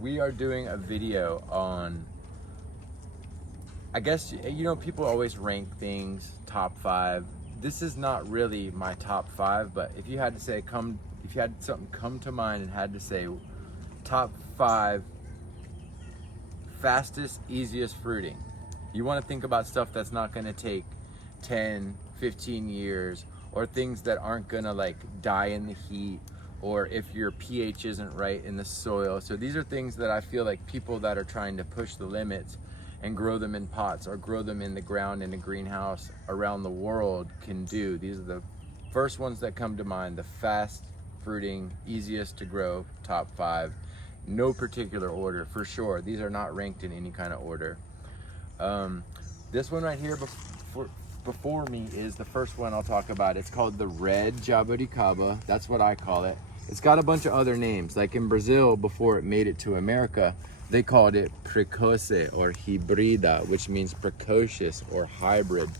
we are doing a video on, I guess, you know, people always rank things top 5. This is not really my top 5, but if you had to say, if you had something come to mind and had to say top 5 fastest, easiest fruiting, you want to think about stuff that's not going to take 10, 15 years, or things that aren't going to like die in the heat, or if your pH isn't right in the soil. So these are things that I feel like people that are trying to push the limits and grow them in pots or grow them in the ground in a greenhouse around the world can do. These are the first ones that come to mind, the fast fruiting, easiest to grow, top 5. No particular order, for sure. These are not ranked in any kind of order. This one right here before me is the first one I'll talk about. It's called the Red Jaboticaba. That's what I call it. It's got a bunch of other names. Like in Brazil, before it made it to America, they called it precoce or hibrida, which means precocious or hybrid.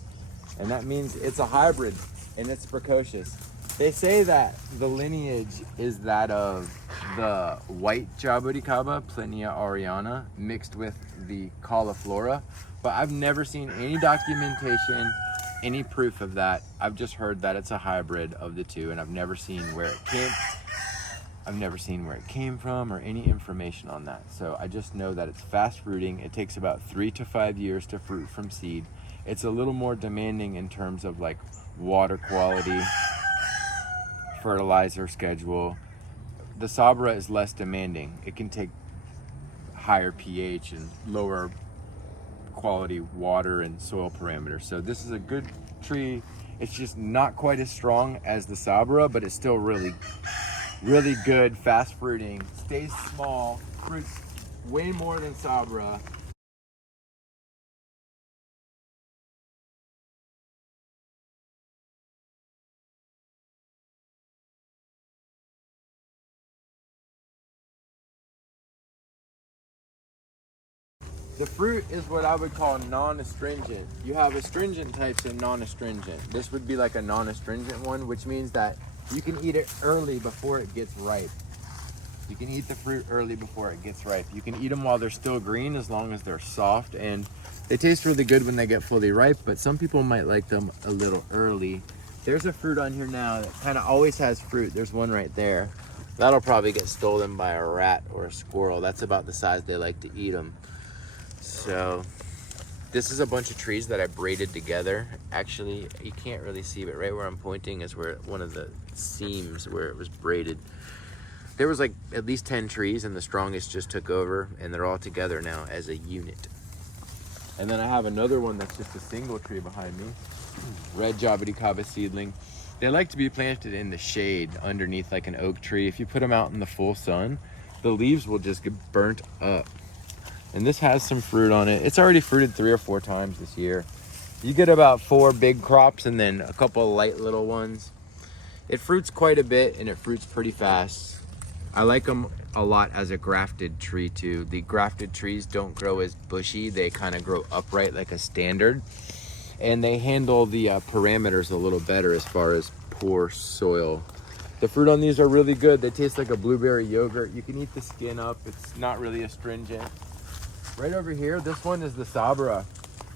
And that means it's a hybrid and it's precocious. They say that the lineage is that of the white Jaboticaba, Pineia Fetrantha, mixed with the cauliflora, but I've never seen any documentation, any proof of that. I've just heard that it's a hybrid of the two, and I've never seen where it came from or any information on that. So I just know that it's fast fruiting. It takes about 3 to 5 years to fruit from seed. It's a little more demanding in terms of like water quality, fertilizer schedule. The Sabra is less demanding. It can take higher pH and lower quality water and soil parameters. So this is a good tree. It's just not quite as strong as the Sabra, but it's still really good, fast fruiting, stays small, fruits way more than Sabra. The fruit is what I would call non-astringent. You have astringent types and non-astringent. This would be like a non-astringent one, which means that you can eat it early before it gets ripe. You can eat the fruit early before it gets ripe. You can eat them while they're still green as long as they're soft, and they taste really good when they get fully ripe, but some people might like them a little early. There's a fruit on here now that kind of always has fruit. There's one right there. That'll probably get stolen by a rat or a squirrel. That's about the size they like to eat them. So this is a bunch of trees that I braided together. Actually, you can't really see, but right where I'm pointing is where one of the seams where it was braided. There was like at least 10 trees, and the strongest just took over, and they're all together now as a unit. And then I have another one that's just a single tree behind me. Red Jaboticaba seedling. They like to be planted in the shade underneath like an oak tree. If you put them out in the full sun, the leaves will just get burnt up. And this has some fruit on it. It's already fruited 3 or 4 times this year. You get about 4 big crops and then a couple of light little ones. It fruits quite a bit, and it fruits pretty fast. I like them a lot as a grafted tree too. The grafted trees don't grow as bushy. They kind of grow upright like a standard. And they handle the parameters a little better as far as poor soil. The fruit on these are really good. They taste like a blueberry yogurt. You can eat the skin up. It's not really astringent. Right over here, this one is the Sabra.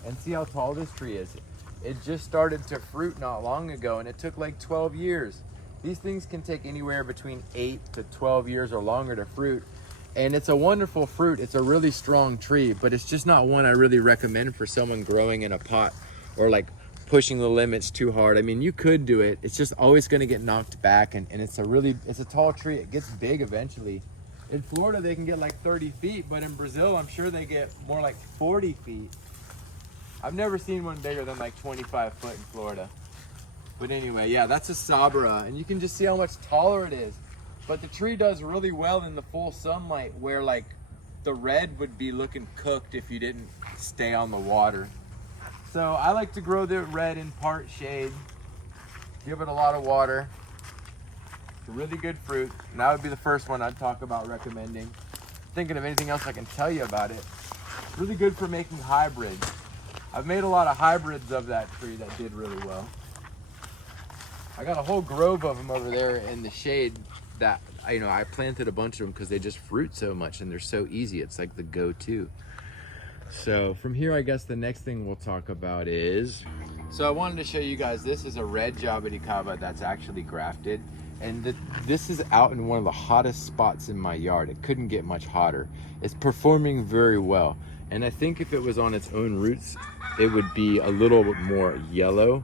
And see how tall this tree is. It just started to fruit not long ago, and it took like 12 years. These things can take anywhere between 8 to 12 years or longer to fruit. And it's a wonderful fruit. It's a really strong tree, but it's just not one I really recommend for someone growing in a pot or like pushing the limits too hard. I mean, you could do it. It's just always going to get knocked back, and it's a tall tree. It gets big eventually. In Florida, they can get like 30 feet, but in Brazil, I'm sure they get more like 40 feet. I've never seen one bigger than like 25 foot in Florida. But anyway, yeah, that's a Sabra, and you can just see how much taller it is. But the tree does really well in the full sunlight, where like the red would be looking cooked if you didn't stay on the water. So I like to grow the red in part shade, give it a lot of water. It's a really good fruit, and that would be the first one I'd talk about recommending. Thinking of anything else I can tell you about it. It's really good for making hybrids. I've made a lot of hybrids of that tree that did really well. I got a whole grove of them over there in the shade that I planted a bunch of them because they just fruit so much and they're so easy. It's like the go-to. So from here, I guess the next thing we'll talk about is, so I wanted to show you guys, this is a red Jaboticaba that's actually grafted. And this is out in one of the hottest spots in my yard. It couldn't get much hotter. It's performing very well. And I think if it was on its own roots, it would be a little bit more yellow.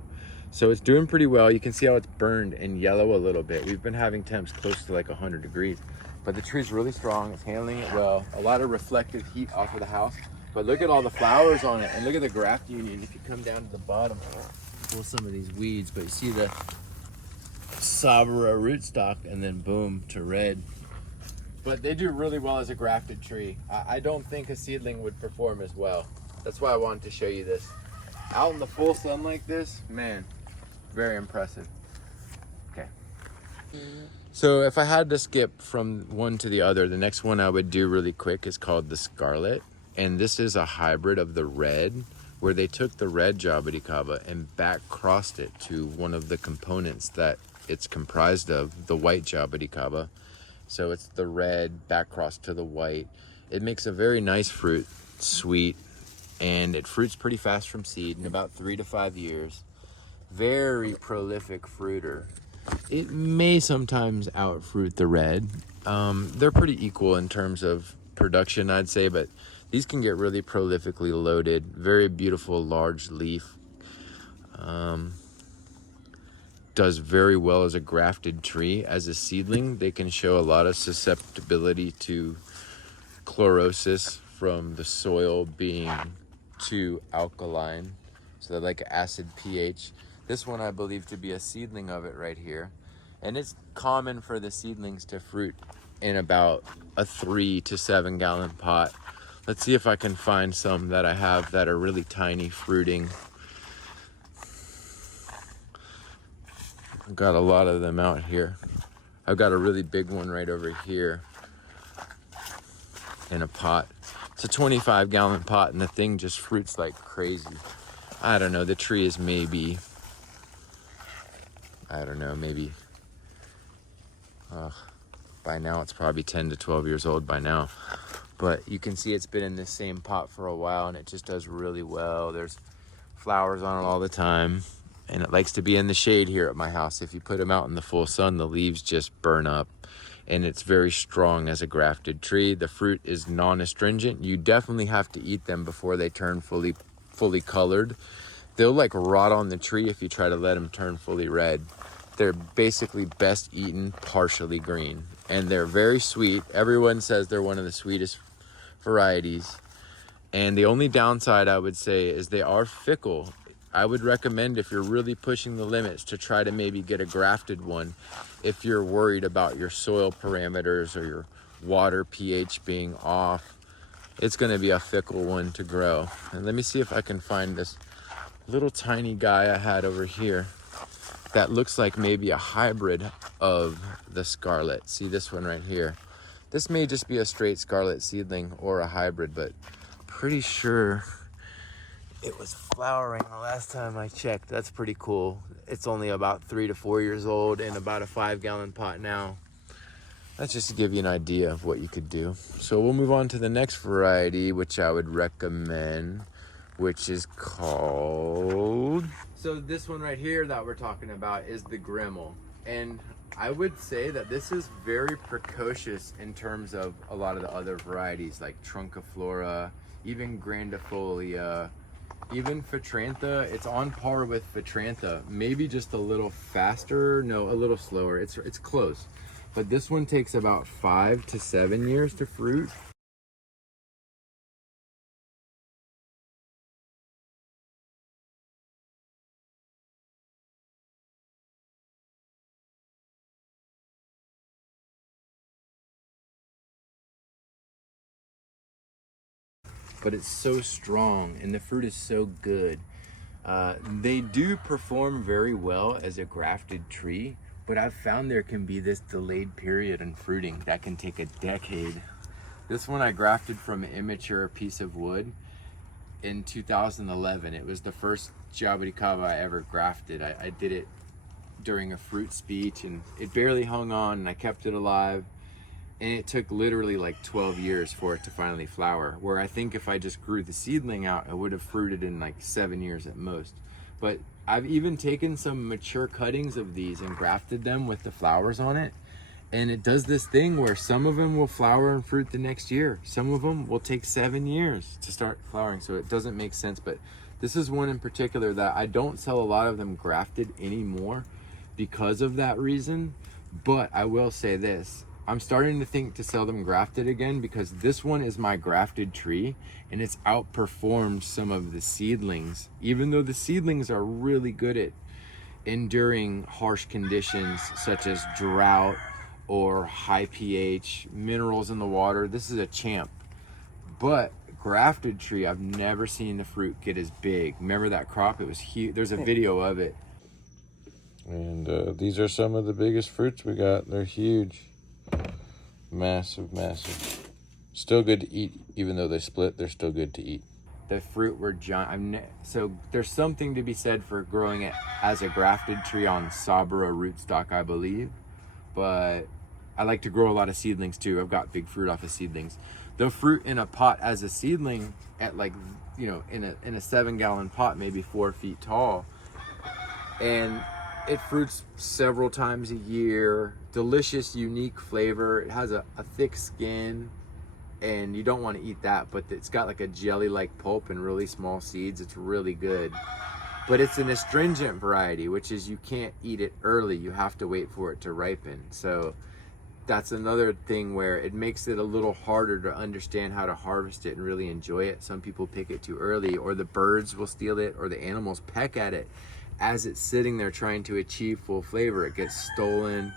So it's doing pretty well. You can see how it's burned and yellow a little bit. We've been having temps close to like 100 degrees, but the tree's really strong. It's handling it well. A lot of reflective heat off of the house. But look at all the flowers on it, and look at the graft union. If you come down to the bottom, pull some of these weeds, but you see the Sabra rootstock, and then boom, to red. But they do really well as a grafted tree. I don't think a seedling would perform as well. That's why I wanted to show you this. Out in the full sun like this, man, very impressive. Okay. So if I had to skip from one to the other, the next one I would do really quick is called the Scarlet. And this is a hybrid of the red, where they took the red Jaboticaba and back crossed it to one of the components that it's comprised of, the white Jaboticaba. So it's the red back crossed to the white. It makes a very nice fruit, sweet, and it fruits pretty fast from seed in about 3 to 5 years. Very prolific fruiter. It may sometimes outfruit the red. They're pretty equal in terms of production, I'd say, but these can get really prolifically loaded. Very beautiful large leaf. Does very well as a grafted tree. As a seedling, they can show a lot of susceptibility to chlorosis from the soil being too alkaline. So they like acid pH. This one I believe to be a seedling of it right here. And it's common for the seedlings to fruit in about a 3 to 7 gallon pot. Let's see if I can find some that I have that are really tiny fruiting. I've got a lot of them out here. I've got a really big one right over here in a pot. It's a 25 gallon pot and the thing just fruits like crazy. I don't know, the tree is maybe, by now it's probably 10 to 12 years old by now. But you can see it's been in this same pot for a while and it just does really well. There's flowers on it all the time. And it likes to be in the shade here at my house. If you put them out in the full sun, the leaves just burn up. And it's very strong as a grafted tree. The fruit is non-astringent. You definitely have to eat them before they turn fully colored. They'll like rot on the tree if you try to let them turn fully red. They're basically best eaten partially green. And they're very sweet. Everyone says they're one of the sweetest varieties. And the only downside I would say is they are fickle. I would recommend, if you're really pushing the limits, to try to maybe get a grafted one if you're worried about your soil parameters or your water pH being off. It's going to be a fickle one to grow. And let me see if I can find this little tiny guy I had over here that looks like maybe a hybrid of the Scarlet. See this one right here? This may just be a straight Scarlet seedling or a hybrid, but pretty sure it was flowering the last time I checked. That's pretty cool. It's only about 3 to 4 years old in about a 5 gallon pot now. That's just to give you an idea of what you could do. So we'll move on to the next variety, which I would recommend, which is called... So this one right here that we're talking about is the Griml. And I would say that this is very precocious in terms of a lot of the other varieties like Trunciflora, even Grandifolia, even Fetrantha. It's on par with Fetrantha, maybe just a little faster, no, a little slower. It's close. But this one takes about 5 to 7 years to fruit. But it's so strong and the fruit is so good. They do perform very well as a grafted tree, but I've found there can be this delayed period in fruiting that can take a decade. This one I grafted from an immature piece of wood in 2011. It was the first Jaboticaba I ever grafted. I did it during a fruit speech, and it barely hung on, and I kept it alive. And it took literally like 12 years for it to finally flower, where I think if I just grew the seedling out, it would have fruited in like 7 years at most. But I've even taken some mature cuttings of these and grafted them with the flowers on it. And it does this thing where some of them will flower and fruit the next year. Some of them will take 7 years to start flowering. So it doesn't make sense. But this is one in particular that I don't sell a lot of them grafted anymore because of that reason. But I will say this. I'm starting to think to sell them grafted again, because this one is my grafted tree and it's outperformed some of the seedlings, even though the seedlings are really good at enduring harsh conditions such as drought or high pH, minerals in the water. This is a champ. But grafted tree, I've never seen the fruit get as big. Remember that crop? It was huge. There's a video of it. And these are some of the biggest fruits we got. They're huge. Massive, massive. Still good to eat, even though they split. They're still good to eat. The fruit were giant. So there's something to be said for growing it as a grafted tree on Sabara rootstock, I believe. But I like to grow a lot of seedlings too. I've got big fruit off of seedlings. The fruit in a pot as a seedling at like, you know, in a 7-gallon pot, maybe 4 feet tall. And it fruits several times a year. Delicious, unique flavor. It has a thick skin, and you don't want to eat that, but it's got like a jelly-like pulp and really small seeds. It's really good. But it's an astringent variety, which is you can't eat it early. You have to wait for it to ripen. So that's another thing where it makes it a little harder to understand how to harvest it and really enjoy it. Some people pick it too early, or the birds will steal it, or the animals peck at it as it's sitting there trying to achieve full flavor. It gets stolen.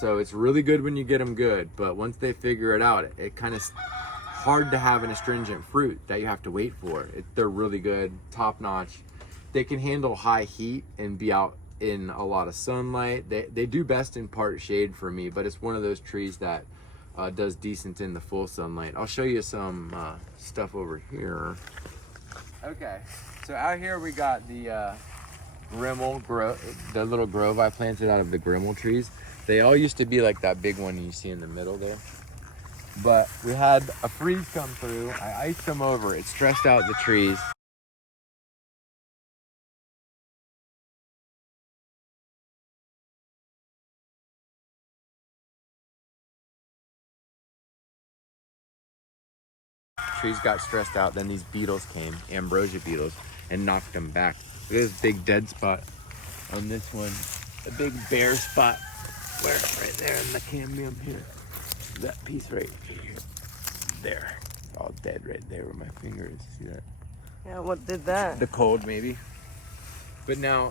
So it's really good when you get them good, but once they figure it out, it kind of hard to have an astringent fruit that you have to wait for. They're really good, top notch. They can handle high heat and be out in a lot of sunlight. They do best in part shade for me, but it's one of those trees that does decent in the full sunlight. I'll show you some stuff over here. Okay, so out here we got the Griml grove, the little grove I planted out of the Griml trees. They all used to be like that big one you see in the middle there. But we had a freeze come through. I iced them over. It stressed out the trees. Trees got stressed out. Then these beetles came, ambrosia beetles, and knocked them back. There's a big dead spot on this one. A big bare spot. Where? Right there in the cambium here. That piece right here. There. All dead right there where my finger is. See that? Yeah, what did that? The cold, maybe. But now,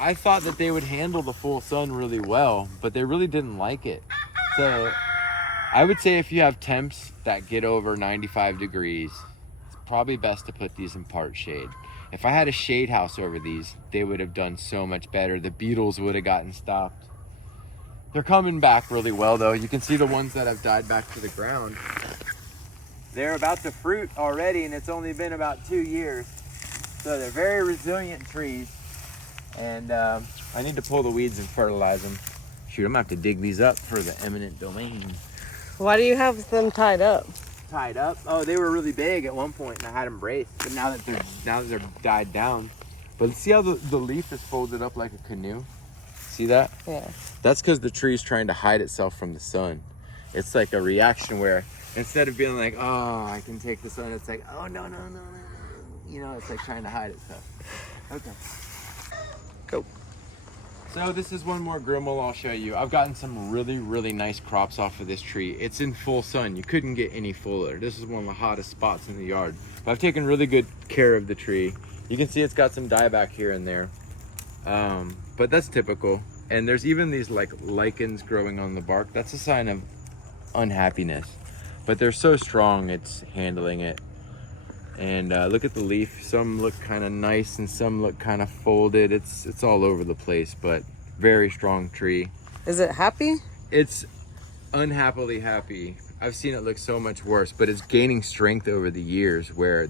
I thought that they would handle the full sun really well, but they really didn't like it. So, I would say if you have temps that get over 95 degrees, it's probably best to put these in part shade. If I had a shade house over these, they would have done so much better. The beetles would have gotten stopped. They're coming back really well though. You can see the ones that have died back to the ground. They're about to fruit already, and it's only been about 2 years. So they're very resilient trees. And I need to pull the weeds and fertilize them. Shoot, I'm gonna have to dig these up for the eminent domain. Why do you have them tied up? Tied up? Oh, they were really big at one point, and I had them braced. But now that they're died down. But see how the leaf is folded up like a canoe? See that? Yeah. That's because the tree's trying to hide itself from the sun. It's like a reaction where instead of being like, oh, I can take the sun, it's like, oh, no. You know, it's like trying to hide itself. Okay. Go. So this is one more Griml I'll show you. I've gotten some really, really nice crops off of this tree. It's in full sun. You couldn't get any fuller. This is one of the hottest spots in the yard. But I've taken really good care of the tree. You can see it's got some dieback here and there. But that's typical. And there's even these like lichens growing on the bark. That's a sign of unhappiness. But they're so strong, it's handling it. And look at the leaf. Some look kind of nice and some look kind of folded. It's all over the place, but very strong tree. Is it happy? It's unhappily happy. I've seen it look so much worse, but it's gaining strength over the years where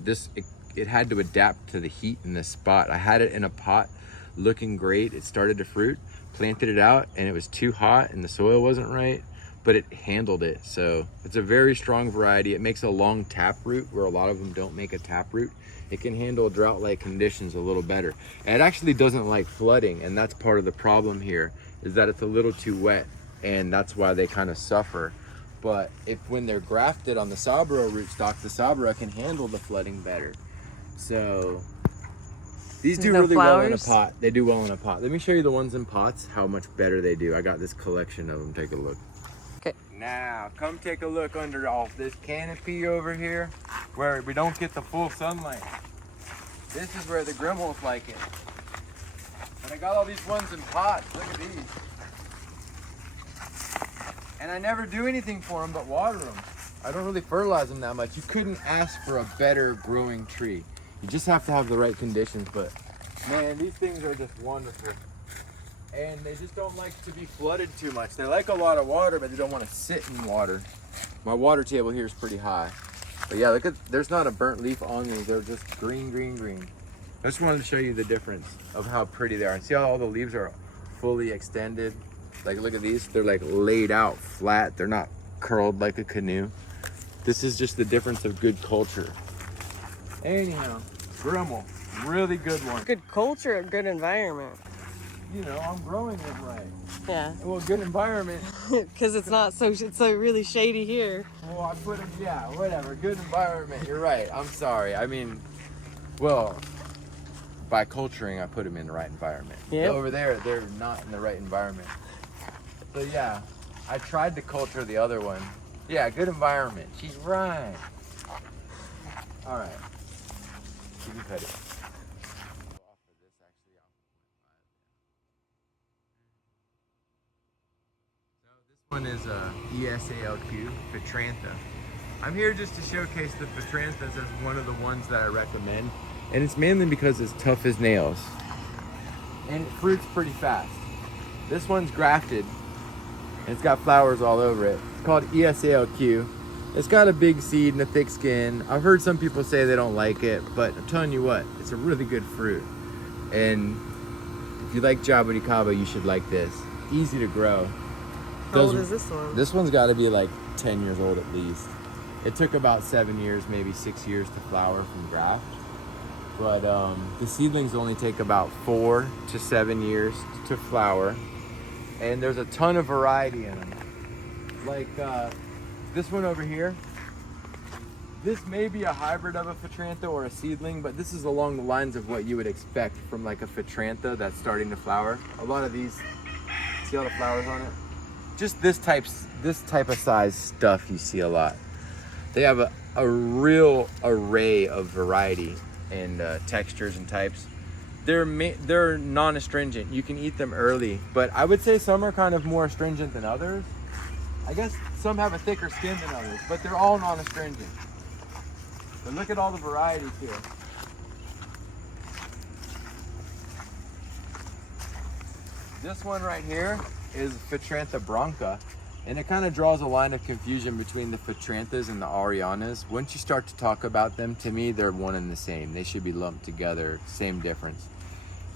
it had to adapt to the heat in this spot. I had it in a pot looking great. It started to fruit, planted it out, and it was too hot and the soil wasn't right, but it handled it. So it's a very strong variety. It makes a long taproot where a lot of them don't make a taproot. It can handle drought-like conditions a little better. And it actually doesn't like flooding, and that's part of the problem here, is that it's a little too wet, and that's why they kind of suffer. But when they're grafted on the Sabro rootstock, the Sabro can handle the flooding better. So these do really well in a pot. They do well in a pot. Let me show you the ones in pots, how much better they do. I got this collection of them. Take a look. Okay. Now, come take a look under all this canopy over here where we don't get the full sunlight. This is where the Grimls like it. And I got all these ones in pots. Look at these. And I never do anything for them but water them. I don't really fertilize them that much. You couldn't ask for a better growing tree. You just have to have the right conditions. But man, these things are just wonderful. And they just don't like to be flooded too much. They like a lot of water, but they don't want to sit in water. My water table here is pretty high. But yeah, look at, there's not a burnt leaf on these. They're just green, green, green. I just wanted to show you the difference of how pretty they are. And see how all the leaves are fully extended? Like, look at these. They're like laid out flat. They're not curled like a canoe. This is just the difference of good culture. Anyhow, Griml, really good one. Good culture, good environment. You know, I'm growing it right. Yeah. Well, good environment. Because it's so really shady here. Well, I put them, yeah, whatever. Good environment. You're right. I'm sorry. I mean, well, by culturing, I put them in the right environment. Yep. Over there, they're not in the right environment. So yeah, I tried to culture the other one. Yeah, good environment. She's right. All right. You can cut it. One is ESQ Patranth. I'm here just to showcase the Patranthas as one of the ones that I recommend, and it's mainly because it's tough as nails and it fruits pretty fast. This one's grafted and it's got flowers all over it. It's called ESQ. It's got a big seed and a thick skin. I've heard some people say they don't like it, but I'm telling you what, it's a really good fruit. And if you like Jaboticaba, you should like this. Easy to grow. How old is this one? This one's got to be like 10 years old at least. It took about 7 years, maybe 6 years to flower from graft. But the seedlings only take about 4 to 7 years to flower. And there's a ton of variety in them. Like this one over here. This may be a hybrid of a Fratantha or a seedling, but this is along the lines of what you would expect from like a Fratantha that's starting to flower. A lot of these, see all the flowers on it? Just this type of size stuff you see a lot. They have a real array of variety and textures and types. They're non-astringent. You can eat them early, but I would say some are kind of more astringent than others. I guess some have a thicker skin than others, but they're all non-astringent. But look at all the varieties here. This one right here is Fratantha branca, and it kind of draws a line of confusion between the Fatranthas and the Arianas. Once you start to talk about them, to me, they're one and the same. They should be lumped together, same difference.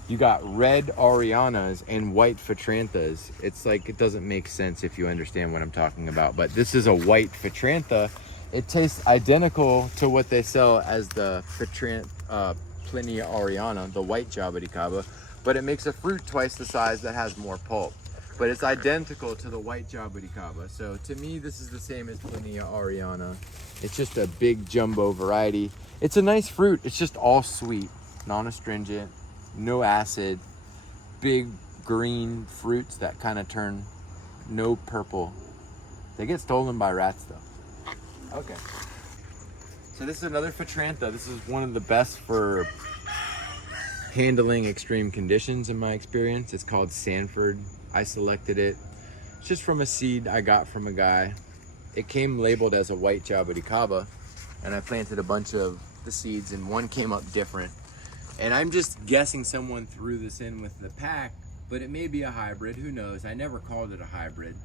You got red Arianas and white Fatranthas. It's like, it doesn't make sense if you understand what I'm talking about, but this is a white Fatrantha. It tastes identical to what they sell as the Pineia Ariana, the white Jaboticaba, but it makes a fruit twice the size that has more pulp. But it's identical to the white Jaboticaba. So to me, this is the same as Pineia Ariana. It's just a big jumbo variety. It's a nice fruit. It's just all sweet, non-astringent, no acid, big green fruits that kind of turn no purple. They get stolen by rats though. Okay. So this is another Fratantha. This is one of the best for handling extreme conditions in my experience. It's called Sanford. I selected it. It's just from a seed I got from a guy. It came labeled as a white Jaboticaba, and I planted a bunch of the seeds and one came up different. And I'm just guessing someone threw this in with the pack, but it may be a hybrid, who knows? I never called it a hybrid,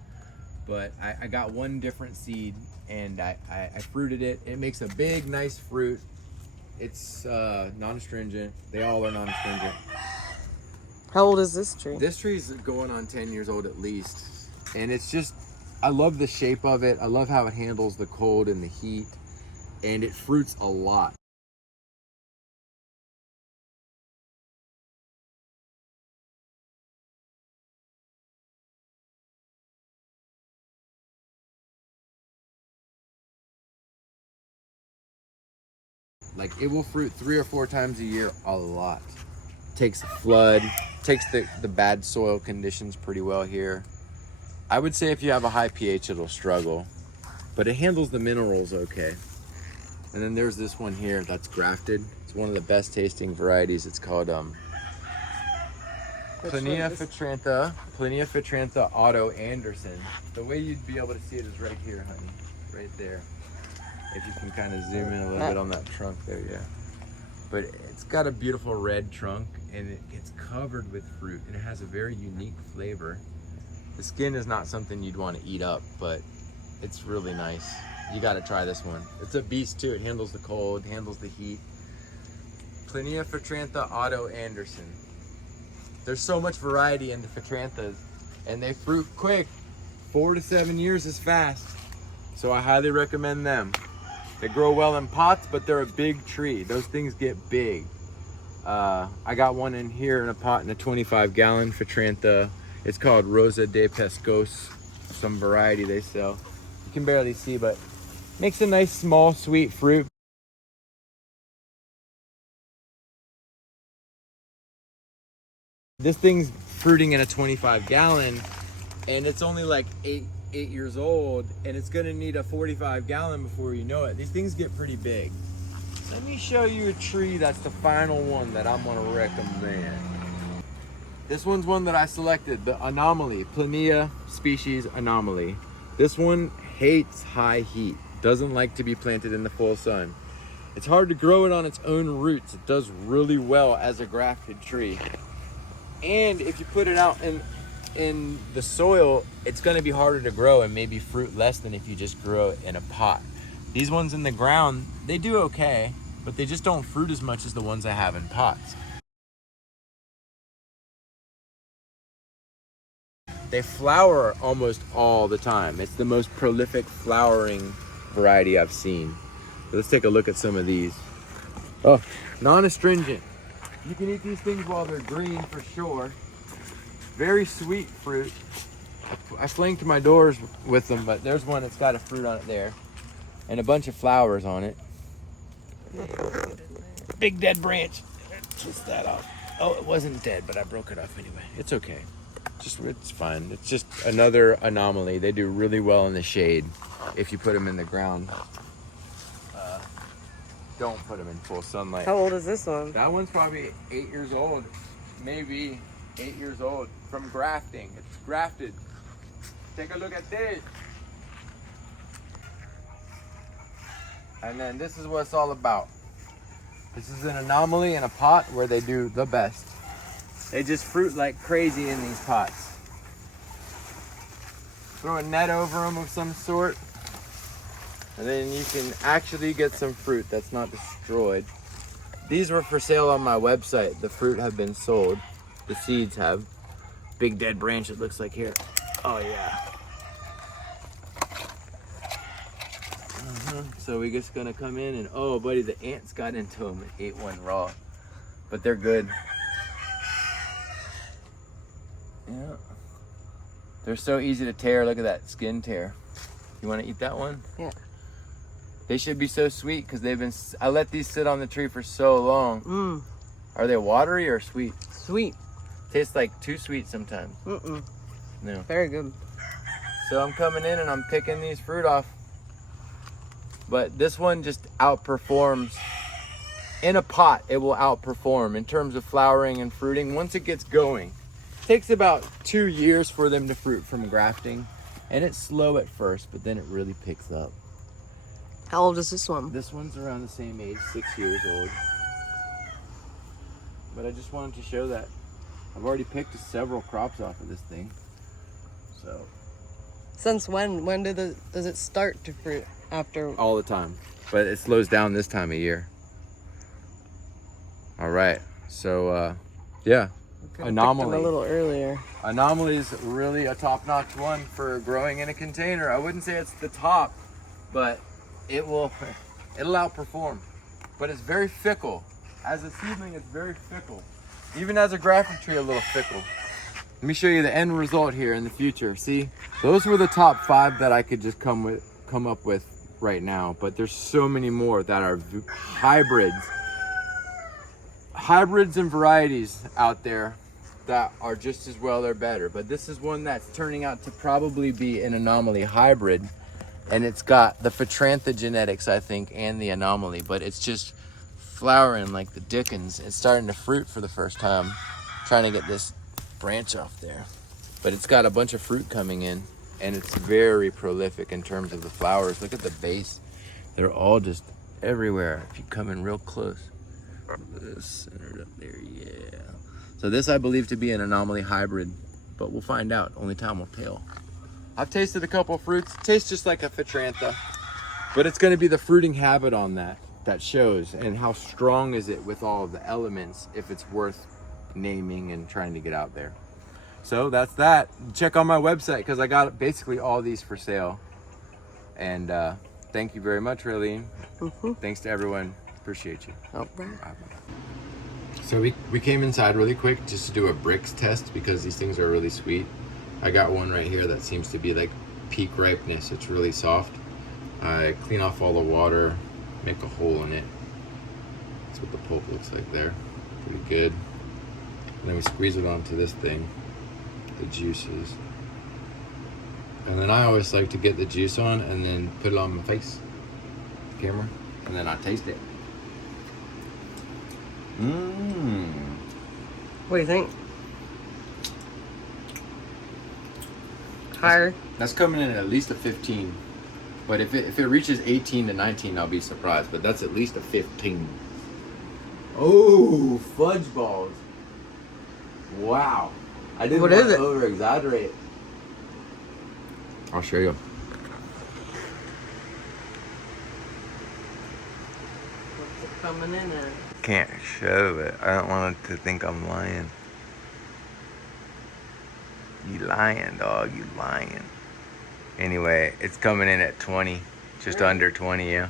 but I got one different seed and I fruited it. It makes a big, nice fruit. It's non-astringent. They all are non-astringent. How old is this tree? This tree's going on 10 years old at least. And it's just, I love the shape of it. I love how it handles the cold and the heat. And it fruits a lot. Like, it will fruit 3 or 4 times a year, a lot. Takes a flood, takes the bad soil conditions pretty well here. I would say if you have a high pH, it'll struggle, but it handles the minerals okay. And then there's this one here that's grafted. It's one of the best tasting varieties. It's called Pineia Fetrantha Otto Anderson. The way you'd be able to see it is right here, honey, right there. If you can kind of zoom in a little bit on that trunk there, yeah. But it's got a beautiful red trunk and it's covered with fruit and it has a very unique flavor. The skin is not something you'd want to eat up, but it's really nice. You got to try this one. It's a beast too. It handles the cold, handles the heat. Pineia Fetrantha Otto Anderson. There's so much variety in the Fatranthas and they fruit quick. 4 to 7 years is fast. So I highly recommend them. They grow well in pots, but they're a big tree. Those things get big. I got one in here in a pot in a 25-gallon Fratantha. It's called Rosa de Pescos, some variety they sell. You can barely see, but makes a nice, small, sweet fruit. This thing's fruiting in a 25-gallon, and it's only like 8 years old, and it's gonna need a 45-gallon before you know it. These things get pretty big. Let me show you a tree that's the final one that I'm gonna recommend. This one's one that I selected, the Anomaly, Plumeria species Anomaly. This one hates high heat, doesn't like to be planted in the full sun. It's hard to grow it on its own roots. It does really well as a grafted tree. And if you put it out in the soil, it's going to be harder to grow and maybe fruit less than if you just grow it in a pot. These ones in the ground, they do okay, but they just don't fruit as much as the ones I have in pots. They flower almost all the time. It's the most prolific flowering variety I've seen. So let's take a look at some of these. Oh, non-astringent. You can eat these things while they're green for sure. Very sweet fruit. I flanked my doors with them, but there's one that's got a fruit on it there and a bunch of flowers on it. Big dead branch. Twist that off. Oh, it wasn't dead, but I broke it off anyway. It's okay. It's fine. It's just another Anomaly. They do really well in the shade if you put them in the ground. Don't put them in full sunlight. How old is this one? That one's probably 8 years old, maybe 8 years old from grafting. It's grafted. Take a look at this. And then this is what it's all about. This is an Anomaly in a pot where they do the best. They just fruit like crazy in these pots. Throw a net over them of some sort, and then you can actually get some fruit that's not destroyed. These were for sale on my website. The fruit have been sold. The seeds have. Big dead branch, it looks like here. Oh yeah. So we're just gonna come in and, oh buddy, the ants got into them and ate one raw. But they're good. Yeah. They're so easy to tear. Look at that skin tear. You wanna eat that one? Yeah. They should be so sweet because I let these sit on the tree for so long. Mmm. Are they watery or sweet? Sweet. Tastes like too sweet sometimes. Mm-mm. No. Very good. So I'm coming in and I'm picking these fruit off. But this one just outperforms. In a pot, it will outperform in terms of flowering and fruiting once it gets going. It takes about 2 years for them to fruit from grafting. And it's slow at first, but then it really picks up. How old is this one? This one's around the same age, 6 years old. But I just wanted to show that. I've already picked several crops off of this thing. So. Since when? When does it start to fruit? After? All the time. But it slows down this time of year. All right. So, yeah. Could've picked 'em Anomaly. a little earlier. Anomaly is really a top-notch one for growing in a container. I wouldn't say it's the top, but it'll outperform. But it's very fickle. As a seedling, it's very fickle. Even as a grafted tree, a little fickle. Let me show you the end result here in the future. See, those were the top 5 that I could just come up with right now. But there's so many more that are hybrids and varieties out there that are just as well or better. But this is one that's turning out to probably be an Anomaly hybrid, and it's got the Fetrantha genetics, I think, and the Anomaly, but it's just flowering like the dickens. It's starting to fruit for the first time. Trying to get this branch off there, but it's got a bunch of fruit coming in, and it's very prolific in terms of the flowers. Look at the base. They're all just everywhere if you come in real close. This centered up there, yeah. So this I believe to be an Anomaly hybrid, but we'll find out. Only time will tell. I've tasted a couple fruits. It tastes just like a Fetrantha, but it's going to be the fruiting habit on that shows, and how strong is it with all of the elements, if it's worth naming and trying to get out there. So that's that. Check on my website because I got basically all these for sale. And thank you very much, Raylene. Thanks to everyone. Appreciate you. All right. So we came inside really quick just to do a bricks test because these things are really sweet. I got one right here that seems to be like peak ripeness. It's really soft. I clean off all the water, make a hole in it. That's what the pulp looks like there. Pretty good. And then we squeeze it onto this thing, the juices. And then I always like to get the juice on and then put it on my face, the camera, and then I taste it. What do you think? Higher? That's coming in at least a 15. But if it reaches 18 to 19, I'll be surprised. But that's at least a 15. Oh, fudge balls. Wow. I didn't What want is to it? over-exaggerate. I'll show you. What's it coming in at? Can't show it. I don't want it to think I'm lying. You lying, dog. You lying. Anyway, it's coming in at 20. Just under 20, yeah.